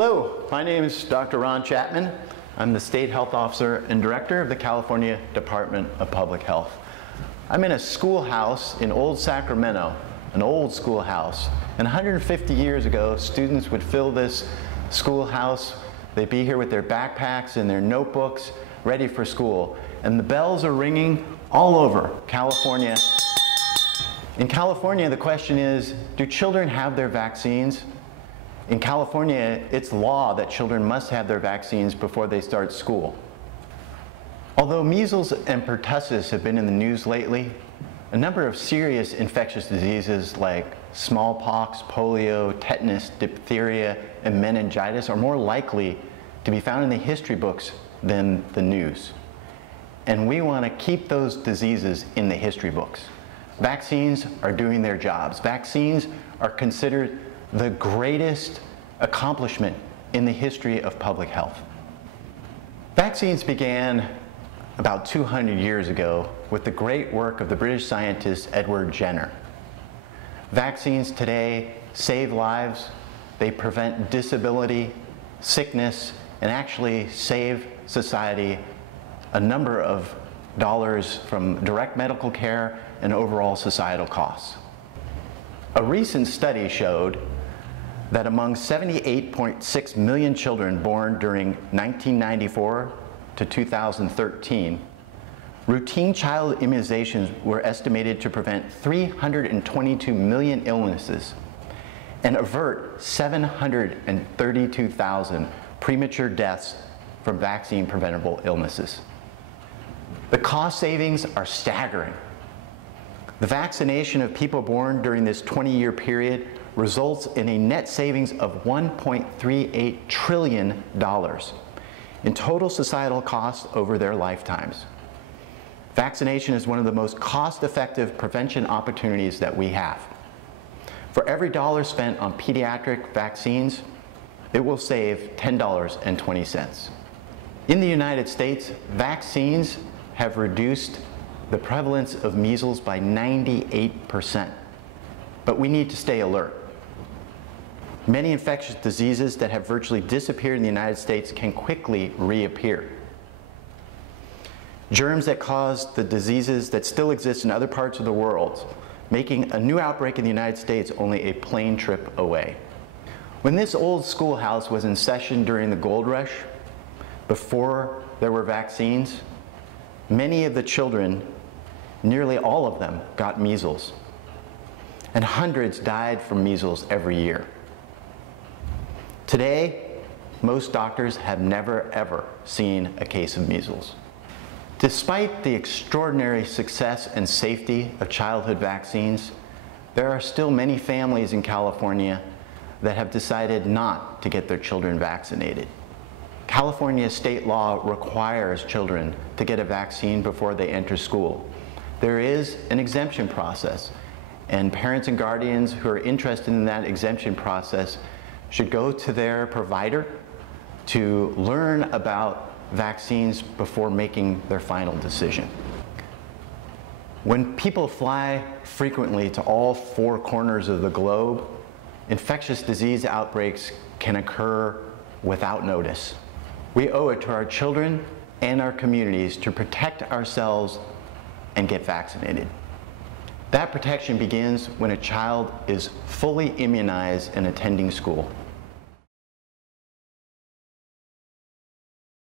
Hello, my name is Dr. Ron Chapman. I'm the State Health Officer and Director of the California Department of Public Health. I'm in a schoolhouse in Old Sacramento, an old schoolhouse. And 150 years ago, students would fill this schoolhouse. They'd be here with their backpacks and their notebooks, ready for school. And the bells are ringing all over California. In California, the question is, do children have their vaccines? In California, it's law that children must have their vaccines before they start school. Although measles and pertussis have been in the news lately, a number of serious infectious diseases like smallpox, polio, tetanus, diphtheria, and meningitis are more likely to be found in the history books than the news. And we want to keep those diseases in the history books. Vaccines are doing their jobs. Vaccines are considered the greatest accomplishment in the history of public health. Vaccines began about 200 years ago with the great work of the British scientist Edward Jenner. Vaccines today save lives, they prevent disability, sickness, and actually save society a number of dollars from direct medical care and overall societal costs. A recent study showed that among 78.6 million children born during 1994 to 2013, routine child immunizations were estimated to prevent 322 million illnesses and avert 732,000 premature deaths from vaccine-preventable illnesses. The cost savings are staggering. The vaccination of people born during this 20-year period results in a net savings of $1.38 trillion in total societal costs over their lifetimes. Vaccination is one of the most cost-effective prevention opportunities that we have. For every dollar spent on pediatric vaccines, it will save $10.20. In the United States, vaccines have reduced the prevalence of measles by 98%, but we need to stay alert. Many infectious diseases that have virtually disappeared in the United States can quickly reappear. Germs that cause the diseases that still exist in other parts of the world, making a new outbreak in the United States only a plane trip away. When this old schoolhouse was in session during the gold rush, before there were vaccines, many of the children, nearly all of them, got measles. And hundreds died from measles every year. Today, most doctors have never ever seen a case of measles. Despite the extraordinary success and safety of childhood vaccines, there are still many families in California that have decided not to get their children vaccinated. California state law requires children to get a vaccine before they enter school. There is an exemption process, and parents and guardians who are interested in that exemption process should go to their provider to learn about vaccines before making their final decision. When people fly frequently to all four corners of the globe, infectious disease outbreaks can occur without notice. We owe it to our children and our communities to protect ourselves and get vaccinated. That protection begins when a child is fully immunized and attending school.